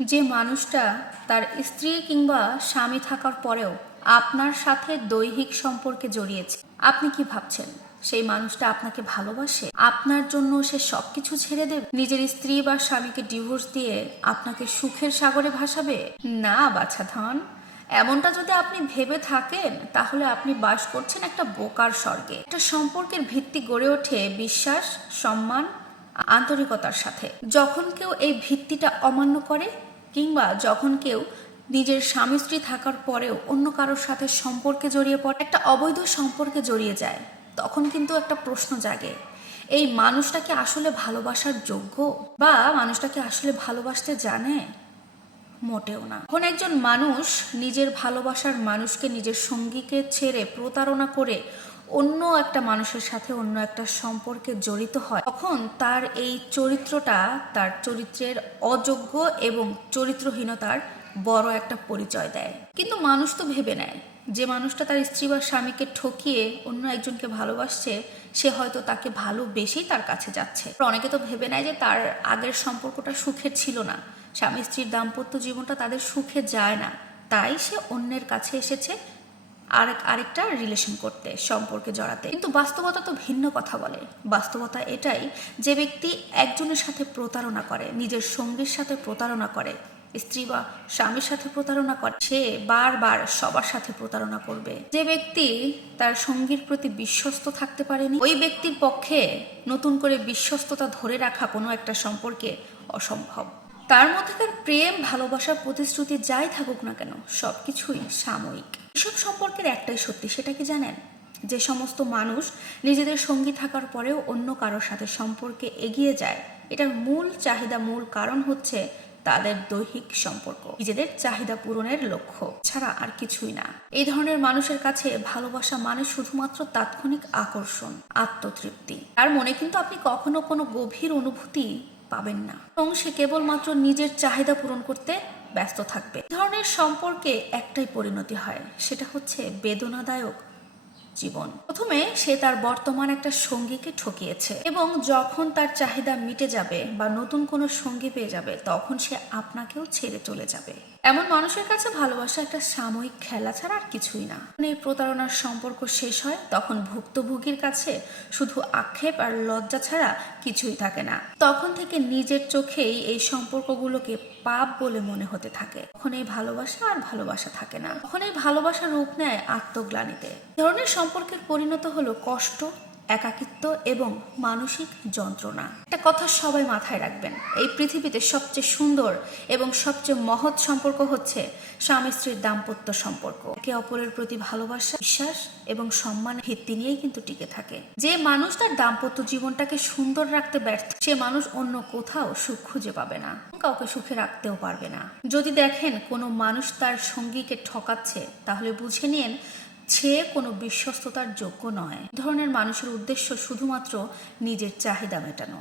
যে মানুষটা তার স্ত্রী কিংবা স্বামী থাকার পরেও আপনার সাথে দৈহিক সম্পর্কে জড়িয়েছে, আপনি কি ভাবছেন? সেই মানুষটা আপনাকে ভালোবাসে? আপনার জন্য সে সবকিছু ছেড়ে দেবে? নিজের স্ত্রী বা স্বামীকে ডিভোর্স দিয়ে আপনাকে সুখের সাগরে ভাসাবে? না, বাছা ধন। এমনটা যদি আপনি ভেবে থাকেন, তাহলে আপনি বাস করছেন একটা বোকার স্বর্গে। একটা সম্পর্কের ভিত্তি গড়ে ওঠে বিশ্বাস, সম্মান, আন্তরিকতার সাথে। যখন কেউ এই ভিত্তিটা অমান্য করে কিংবা যখন কেউ নিজের স্বামী স্ত্রী থাকার পরেও অন্য কারোর সাথে সম্পর্কে জড়িয়ে পড়ে, একটা অবৈধ সম্পর্কে জড়িয়ে যায়, তখন কিন্তু একটা প্রশ্ন জাগে। এই মানুষটাকে আসলে ভালোবাসার যোগ্য? বা মানুষটাকে আসলে ভালোবাসতে জানে? মোটেও না। এখন একজন মানুষ নিজের ভালোবাসার মানুষকে নিজের সঙ্গীকে ছেড়ে প্রতারণা করে অন্য একটা মানুষের সাথে অন্য একটা সম্পর্কে জড়িত হয়, তখন তার এই চরিত্রটা, তার চরিত্রের অযোগ্য এবং চরিত্রহীনতার বড় একটা পরিচয় দেয়। কিন্তু মানুষ তো ভেবে নেয় যে মানুষটা তার স্ত্রী বা স্বামীকে ঠকিয়ে অন্য একজনকে ভালোবাসছে, সে হয়তো তাকে ভালোবেসেই তার কাছে যাচ্ছে। অনেকে তো ভেবে নেয় যে তার আগের সম্পর্কটা সুখের ছিল না। স্বামী স্ত্রীর দাম্পত্য জীবনটা তাদের সুখে যায় না। তাই সে অন্যের কাছে এসেছে আরেক, আরেকটা রিলেশন করতে, সম্পর্কে জড়াতে। কিন্তু বাস্তবতা তো ভিন্ন কথা বলে। বাস্তবতা এটাই যে ব্যক্তি একজনের সাথে প্রতারণা করে, নিজের সঙ্গীর সাথে প্রতারণা করে। স্ত্রী বা স্বামীর সাথে প্রতারণা করে, সে বারবার সবার সাথে প্রতারণা করবে। যে ব্যক্তি তার সঙ্গীর প্রতি বিশ্বস্ত থাকতে পারেনি, ওই ব্যক্তির পক্ষে নতুন করে বিশ্বস্ততা ধরে রাখা কোনো একটা সম্পর্কে অসম্ভব। তার মধ্যেকার প্রেম ভালোবাসার প্রতিশ্রুতি যাই থাকুক না কেন, সবকিছুই সাময়িক। এসব সম্পর্কের একটাই সত্যি, সেটা কি জানেন? যে সমস্ত মানুষ নিজেদের সঙ্গী থাকার পরেও অন্য কারোর সাথে সম্পর্কে এগিয়ে যায়, এটার মূল চাহিদা, মূল কারণ হচ্ছে তাদের দৈহিক সম্পর্ক, নিজেদের চাহিদা পূরণের লক্ষ্য ছাড়া আর কিছুই না। এই ধরনের মানুষের কাছে ভালোবাসা মানে শুধুমাত্র তাৎক্ষণিক আকর্ষণ, আত্মতৃপ্তি। তার মনে কিন্তু আপনি কখনো কোনো গভীর অনুভূতি পাবেন না। এবং সে কেবলমাত্র নিজের চাহিদা পূরণ করতে ব্যস্ত থাকবে। ধরনের সম্পর্কে একটাই পরিণতি হয়, সেটা হচ্ছে বেদনাদায়ক জীবন। প্রথমে সে তার বর্তমান একটা সঙ্গীকে ঠকিয়েছে এবং যখন তার চাহিদা মিটে যাবে বা নতুন কোনো সঙ্গী পেয়ে যাবে, তখন সে আপনাকেও ছেড়ে চলে যাবে। এমন মানুষের কাছে ভালোবাসা একটা সাময়িক খেলা ছাড়া আর কিছুই না। এই প্রতারণার সম্পর্ক শেষ হয়, তখন ভুক্তভোগীর কাছে শুধু আক্ষেপ আর লজ্জা ছাড়া কিছুই থাকে না। তখন থেকে নিজের চোখেই এই সম্পর্কগুলোকে পাপ বলে মনে হতে থাকে। তখন এই ভালোবাসা আর ভালোবাসা থাকে না। তখন এই ভালোবাসা রূপ নেয় আত্মগ্লানিতে। ধরনের সম্পর্কের পরিণত হলো কষ্ট একাকিত্ব এবং মানসিক যন্ত্রণা। একটা কথা সবাই মাথায় রাখবেন, এই পৃথিবীতে সবচেয়ে সুন্দর এবং সবচেয়ে মহৎ সম্পর্ক হচ্ছে স্বামী স্ত্রীর দাম্পত্য সম্পর্ক। একে অপরের প্রতি ভালোবাসা, বিশ্বাস এবং সম্মানের ভিত্তি নিয়েই কিন্তু টিকে থাকে। যে মানুষ তার দাম্পত্য জীবনটাকে সুন্দর রাখতে ব্যর্থ, সে মানুষ অন্য কোথাও সুখ খুঁজে পাবে না, কাউকে সুখে রাখতেও পারবে না। যদি দেখেন কোনো মানুষ তার সঙ্গীকে ঠকাচ্ছে, তাহলে বুঝে নিন সে কোনো বিশ্বস্ততার যোগ্য নয়। ধরনের মানুষের উদ্দেশ্য শুধুমাত্র নিজের চাহিদা মেটানো।